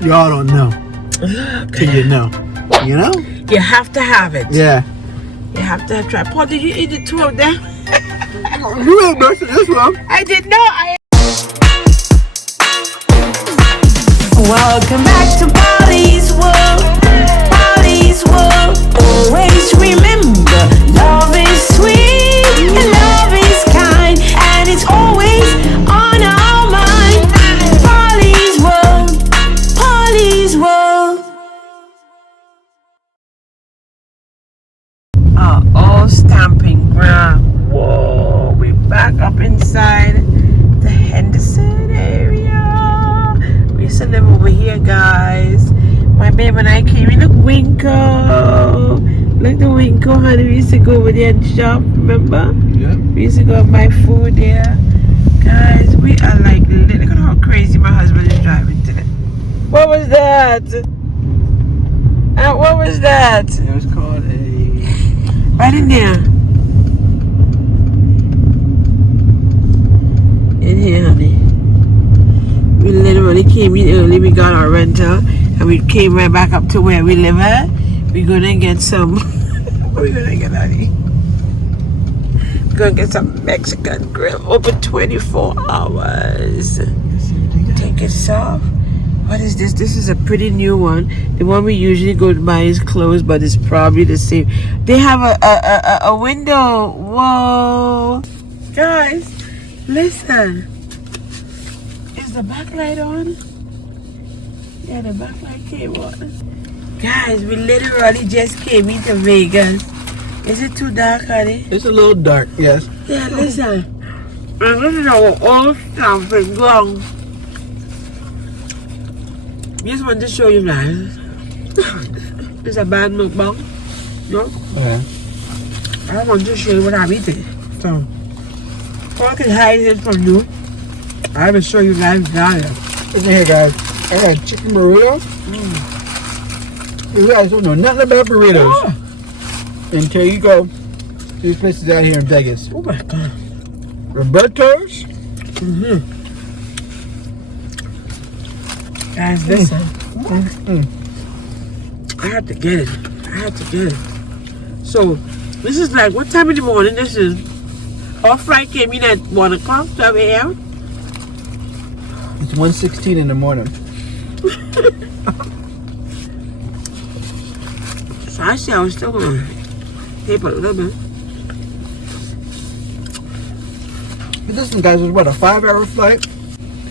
Y'all don't know. Till you know. You know? You have to have it. Yeah. You have to try. Paul, did you eat the two of them? You ain't most of this one. I did not. Welcome back to Pollys World. Pollys World. Always remember, love is sweet and love is kind, and it's always on our mind. Pollys World. Pollys World. All stamping ground. Whoa, we back up inside the Henderson area. We used to live over here, guys. My babe and I came in. Look, Winko. Look, the Winko, honey. We used to go over there and shop, remember? Yeah. We used to go and buy food there. Guys, we are like, look at how crazy my husband is driving today. What was that? What was that? It was called a... Right in there. In here, honey. We literally came in early. We got our rental and we came right back up to where we live at. We're gonna get some. What are we gonna get, honey? We're gonna get some Mexican grill. Open 24 hours. Take it soft. What is this? This is a pretty new one. The one we usually go to buy is closed, but it's probably the same. They have a window. Whoa. Guys, listen. Is the backlight on? Yeah, the backlight came on. Guys, we literally just came into Vegas. Is it too dark, honey? It's a little dark, yes. Yeah, listen. And this is our old stamping ground. Just want to show you guys. It's a bad mukbang. No? Yeah. I want to show you what I'm eating. So, I can hide it from you. I will show you guys that. Listen here, guys. I had chicken burrito. You guys don't know nothing about burritos until you go to these places out here in Vegas. Oh my God. Robertos. Guys, listen. I had to get it. So, this is like, what time in the morning this is? Our flight came in at 1 o'clock, 12 a.m. It's 1:16 in the morning. So I said I was still going to tape a little bit. But listen, guys, it was what, a 5-hour flight?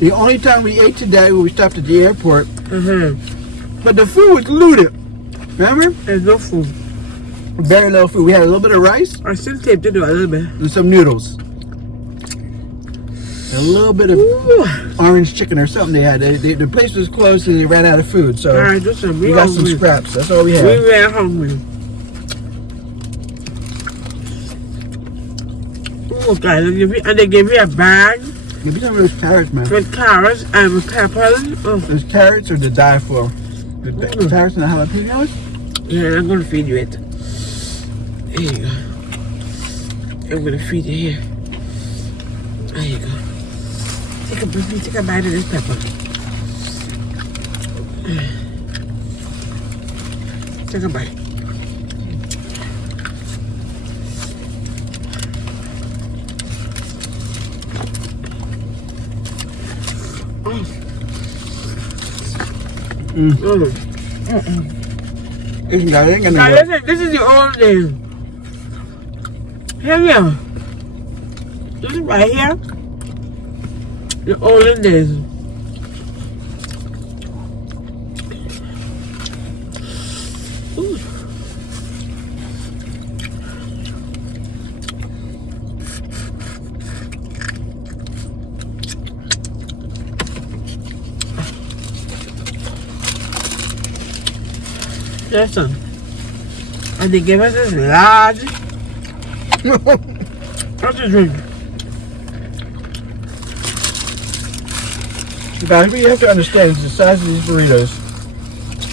The only time we ate today when we stopped at the airport. But the food was looted. Remember? There's no food. Very little food. We had a little bit of rice. I still taped it a little bit. And some noodles. A little bit of orange chicken or something they had. The place was closed and they ran out of food. So Alright, listen, we got some scraps. That's all we had. We were hungry. Oh, guys, and they gave me a bag. Give me some of those carrots, man. With carrots and with peppers. Oh. Those carrots are to die for. The carrots and the jalapenos? Yeah, I'm gonna feed you it. There you go. I'm gonna feed you here. There you go. Take a bite of this pepper. Take a bite. Listen, this is the old days. Here. This is right here. The olden days. Ooh. Listen, and they gave us this large. What's the drink? Guys, what you have to understand is the size of these burritos.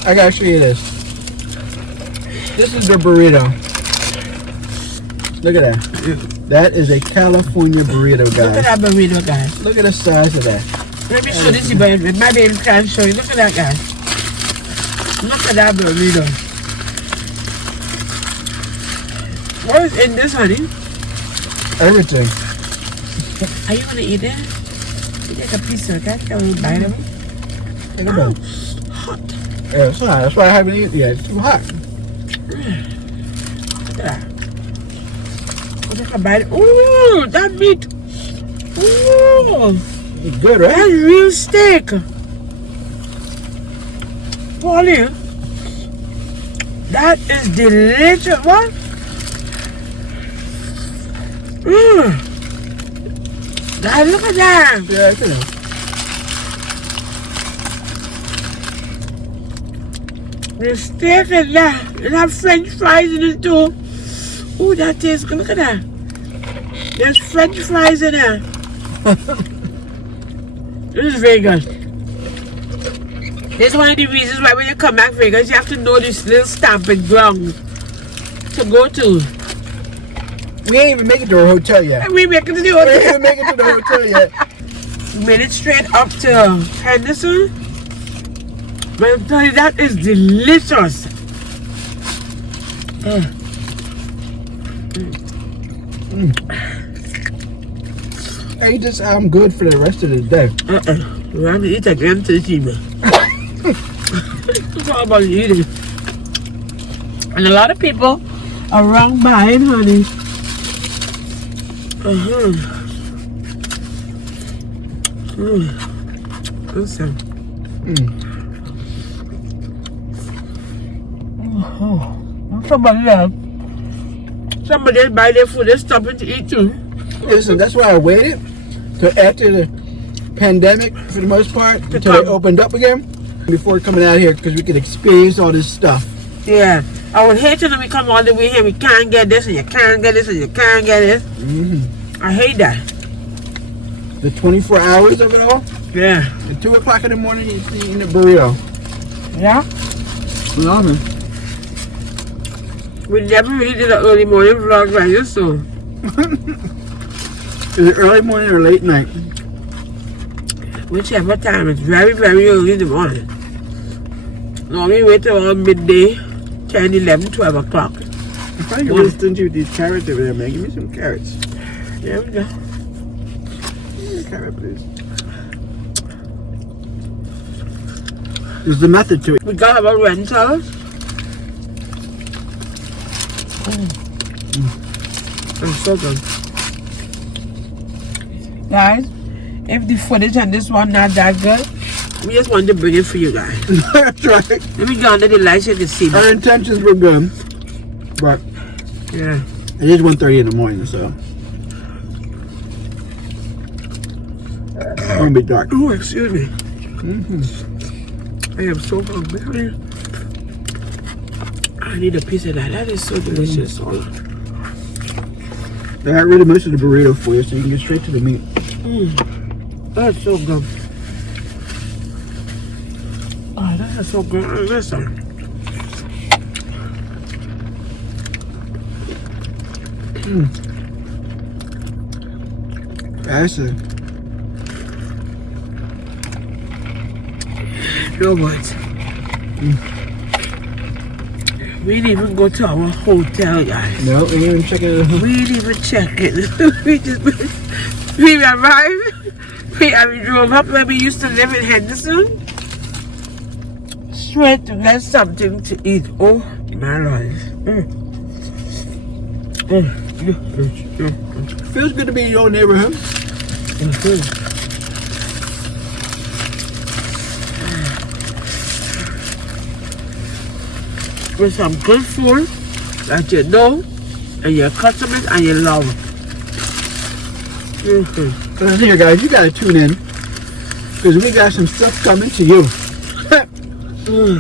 I gotta show you this. This is their burrito. Look at that. That is a California burrito, guys. Look at that burrito, guys. Look at the size of that. Let me show this, but my baby can't show you. Look at that guy. Look at that burrito. What is in this, honey? Everything. Are you gonna eat it? You take a piece of that. Can we bite them? Take a bite. Hot. Yeah, it's hot. That's why I haven't eaten it yet. It's too hot. Look at that. I'll take a bite. Ooh, that meat. Ooh. It's good, right? That's real steak. Polly, that is delicious. What? God, look at that. Yeah, I know. The steak is that. It have French fries in it too. Ooh, that tastes good. Look at that. There's French fries in there. This is very good. This is one of the reasons why when you come back Vegas, you have to know this little stamping ground to go to. We ain't even make it to our hotel yet. And we make it to the We hotel. ain't even make it to the hotel yet. We made it straight up to Henderson. But I'm telling you, that is delicious. Hey, just I'm good for the rest of the day. We have to eat again to the evening. It's all about eating. And a lot of people are wrong buying, honey. Listen. Somebody else buy their food, they're stopping to eat too. Listen, that's why I waited till after the pandemic, for the most part, until come. they opened up again, before coming out here, because we could experience all this stuff. Yeah. I would hate it when we come all the way here. We can't get this and you can't get this and you can't get this. I hate that. The 24 hours of it all. Yeah. At 2 o'clock in the morning, you're eating a burrito. Yeah? Love it. We never really did an early morning vlog like this, so. Is it early morning or late night? Whichever time. It's very, very early in the morning. Normally we wait till around midday, 10, 11, 12 o'clock. I'm trying to get really stingy with these carrots over there, man. Give me some carrots. There we go. Give me a carrot, please. There's the method to it. We got our rentals. It's so good. Guys, if the footage on this one not that good, we just wanted to bring it for you guys. That's right. Let me go under the lights so you can see Our me. intentions were good, but Yeah. it is 1:30 in the morning, so it's gonna be dark. Oh, excuse me. I am so hungry. I need a piece of that. That is so delicious. They got rid of most of the burrito for you, so you can get straight to the meat. That's so good. Oh, that is so good. Listen. That's it. No words. We didn't even go to our hotel, guys. No, we didn't even check it out. We didn't even check it. we arrived. We drove up where we used to live in Henderson. Straight to get something to eat. Oh, my Lord. Feels good to be in your own neighborhood. With some good food that you know and your customers and you love. Listen here, guys, you gotta tune in because we got some stuff coming to you.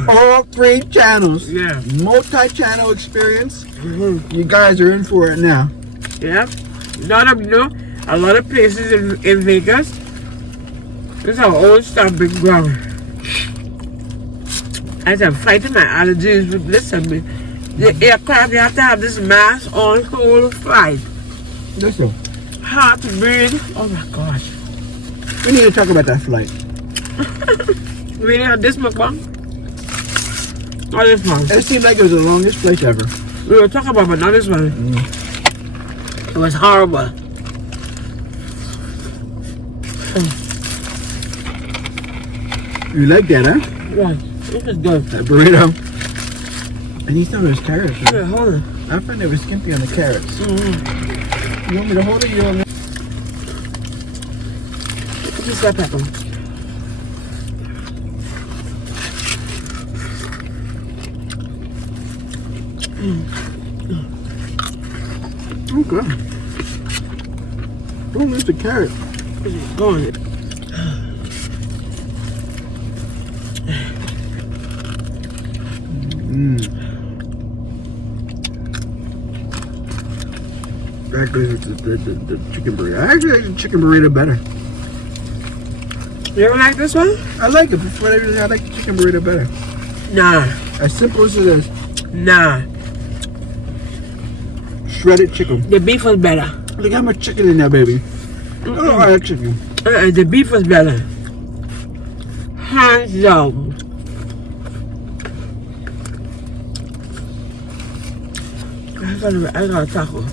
All 3 channels. Yeah. Multi-channel experience. You guys are in for it now. Yeah. A lot of places in Vegas. This is our old stomping ground. As I'm fighting my allergies with listen, the aircraft, you have to have this mask on whole flight. Listen, Hard to breathe. Oh my gosh. we need to talk about that flight. Really on this mukbang? Or this one? It seemed like it was the longest plate ever. We were talking about, but not this one. It was horrible. You like that, huh? Yeah, this is good. That burrito. And these some of those carrots. Huh? Yeah, hold on. I find they were skimpy on the carrots. You want me to hold it? You want me? Just that pepper. Okay. Don't miss the carrot. Go on. Actually, the chicken burrito. I actually like the chicken burrito better. You ever like this one? I like it, but for whatever reason, I like the chicken burrito better. Nah. As simple as it is. Nah. Shredded chicken. The beef was better. Look how much chicken in there, baby. Oh, I like chicken. The beef was better. Hands down. I got a taco.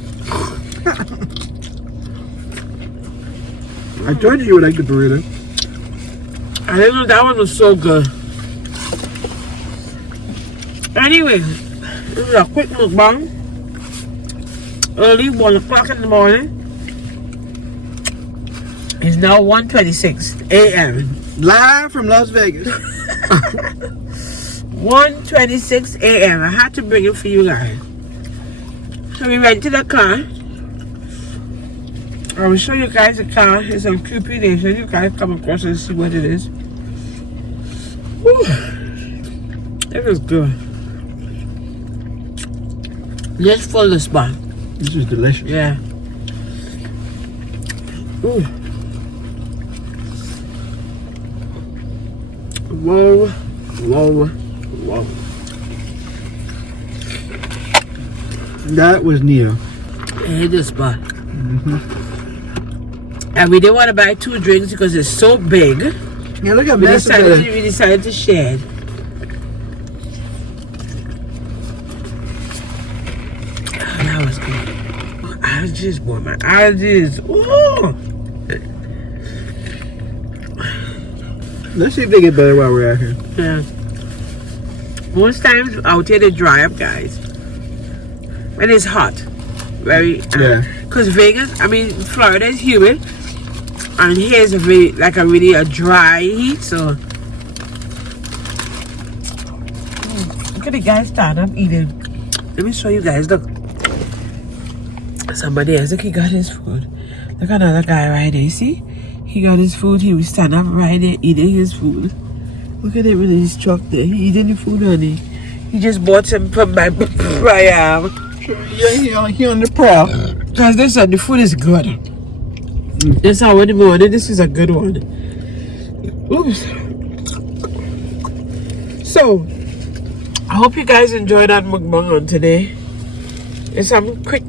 I told you would like the burrito. I didn't know that one was so good. Anyway, this is a quick mukbang. Early 1 o'clock in the morning. It's now 1:26 a.m. Live from Las Vegas. 1:26 a.m. I had to bring it for you guys. So we rented a car. I will show you guys the car. It's on QP Nation. You guys come across and see what it is. Whew. It was good. Let's fill the spot. This is delicious. Yeah. Ooh. Whoa, whoa, whoa. That was Neo. I hit the spot. And we didn't want to buy 2 drinks because it's so big. Yeah, look how We massive decided, it is. we decided to share it. Oh, that was good. Allergies, boy, my allergies. Ooh. Let's see if they get better while we're out here. Yeah. Most times out here they dry up, guys. When it's hot. Very. Yeah. Because Vegas, I mean, Florida is humid. And here is a really a dry heat, so. Look at the guy stand up eating. Let me show you guys, look. Somebody else, look, he got his food. Look at another guy right there, you see? He got his food, he was standing up right there eating his food. Look at him in his truck there, he eating the food, honey. He just bought some from my Yeah, he on the prowl. Because this the food is good. This hour in the morning, this is a good one. Oops. So, I hope you guys enjoyed that mukbang on today. It's something quick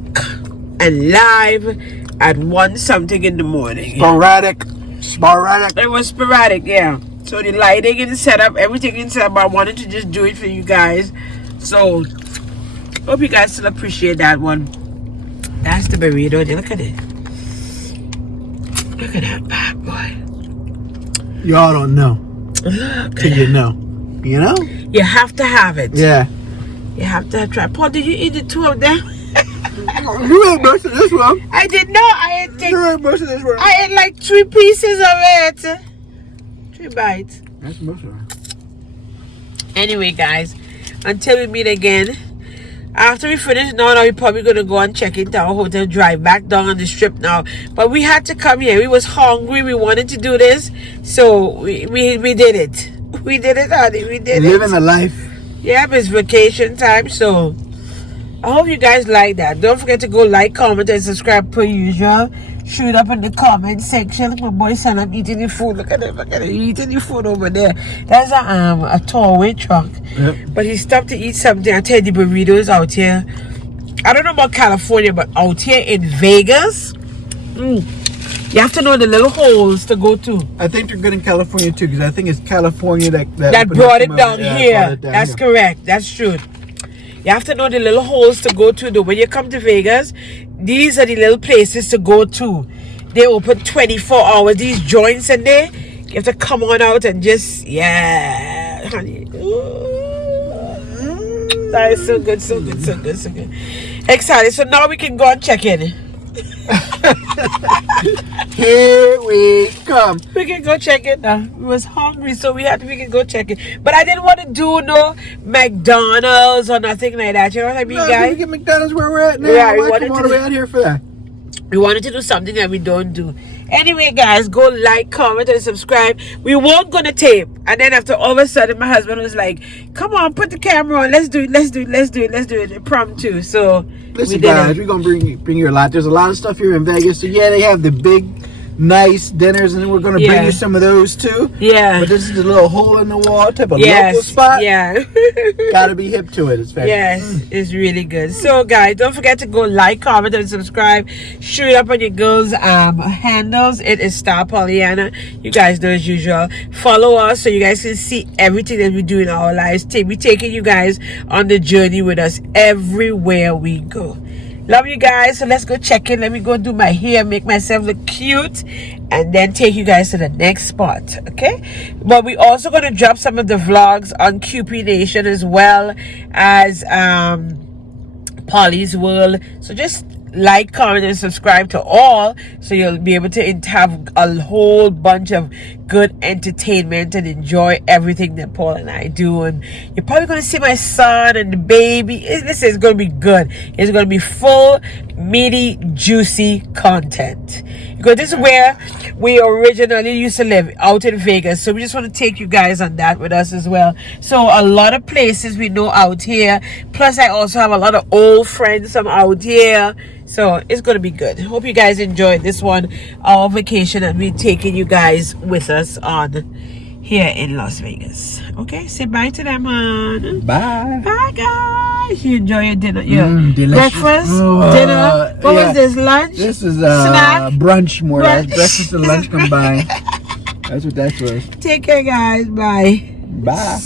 and live at 1 something in the morning. Sporadic. It was sporadic, yeah. So the lighting and the setup, everything in setup, I wanted to just do it for you guys. So, hope you guys still appreciate that one. That's the burrito. Look at it. Look at that bad boy. Y'all don't know. Look Till you know. You know? You have to have it. Yeah. You have to try. Paul, did you eat the 2 of them? You ate most of this one. I did not. I ate You ate most of this one. I ate like 3 pieces of it. 3 bites. That's most of it. Anyway, guys, until we meet again. After we finish now, we're probably going to go and check into our hotel, drive back down on the strip now. But we had to come here. We was hungry. We wanted to do this. So we did it. We did it, honey. We did it. Living a life. Yeah, it's vacation time. So I hope you guys like that. Don't forget to go like, comment, and subscribe per usual. Shoot up in the comment section. Look, my boy son, I'm eating the food. Look at him. Look at him. He's eating the food over there. That's a tow-away truck. Yep. But he stopped to eat something. I tell you, the burritos out here. I don't know about California, but out here in Vegas, You have to know the little holes to go to. I think they're good in California too, because I think it's California that brought it down here. That's correct. That's true. You have to know the little holes to go to though. When you come to Vegas, these are the little places to go to. They open 24 hours. These joints in there, you have to come on out and just, yeah, honey. Ooh. That is so good, so good, so good, so good. Excited. So now we can go and check in. Here we come. We can go check it now. We was hungry, so we can go check it. But I didn't want to do no McDonald's or nothing like that. You know what I mean, guys? We get McDonald's where we're at now. Yeah, we Why wanted come all to the way out here for that? We wanted to do something that we don't do. Anyway, guys, go like, comment, and subscribe. We weren't gonna tape, and then after all of a sudden, my husband was like, "Come on, put the camera on. Let's do it. Let's do it. Let's do it. Let's do it." Impromptu. So listen, guys, we're gonna bring you a lot. There's a lot of stuff here in Vegas. So yeah, they have the big, nice dinners, and we're gonna bring you some of those too. Yeah. But this is the little hole in the wall type of local spot. Yeah. Gotta be hip to it. It's very it's really good. So guys, don't forget to go like, comment, and subscribe. Shoot it up on your girls' handles. It is Star Pollyanna. You guys know as usual. Follow us so you guys can see everything that we do in our lives. We taking you guys on the journey with us everywhere we go. Love you guys. So let's go check in. Let me go do my hair, make myself look cute, and then take you guys to the next spot. Okay? But we also going to drop some of the vlogs on QP Nation as well as Pollys World. So just like, comment, and subscribe to all, so you'll be able to have a whole bunch of good entertainment and enjoy everything that Paul and I do. And you're probably going to see my son and the baby. This is going to be good. It's going to be full, meaty, juicy content, because this is where we originally used to live, out in Vegas. So we just want to take you guys on that with us as well. So a lot of places we know out here, plus I also have a lot of old friends from out here. So it's going to be good. Hope you guys enjoyed this one, our vacation, and we're taking you guys with us on here in Las Vegas. Okay, say bye to them, hon. Bye. Bye, guys. You enjoy your dinner, your delicious. breakfast, dinner. What was this, lunch? This is snack? Brunch more. That's breakfast and lunch combined. That's what that was. Take care, guys. Bye. Bye.